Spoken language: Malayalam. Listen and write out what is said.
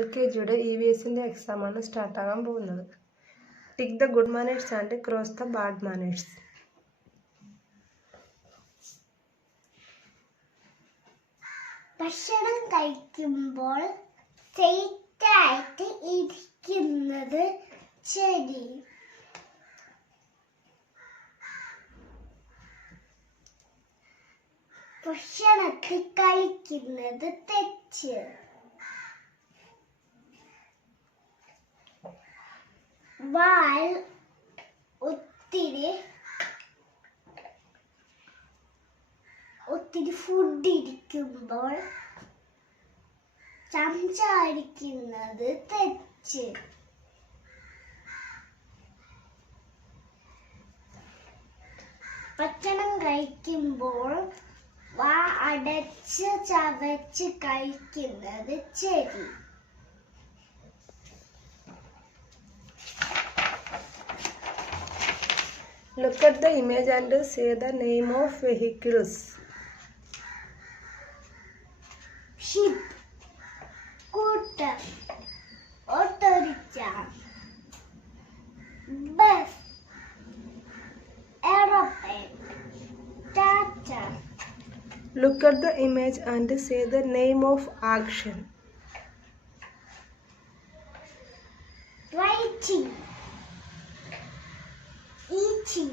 LKGയുടെ EVSന്റെ എക്സാമാണ് സ്റ്റാർട്ടാകാൻ പോകുന്നത്. Tick the good manners and cross the bad manners. ഭക്ഷണം കഴിക്കുമ്പോൾ സ്ട്രെയിറ്റായിട്ട് ഇരിക്കുന്നത് ശരി. ഭക്ഷണത്തിൽ കഴിക്കുന്നത് തെറ്റ്. വാൽ ഒത്തിരി ഫുഡ് ഇരിക്കുമ്പോൾ സംസാരിക്കുന്നത് തെറ്റ്. ഭക്ഷണം കഴിക്കുമ്പോൾ വാ അടച്ച് ചവച്ച് കഴിക്കുന്നത് ശരി. Look at the image and say the name of vehicles. Ship, scooter, auto rickshaw, bus, aeroplane, Tata. Look at the image and say the name of action. Writing, eating,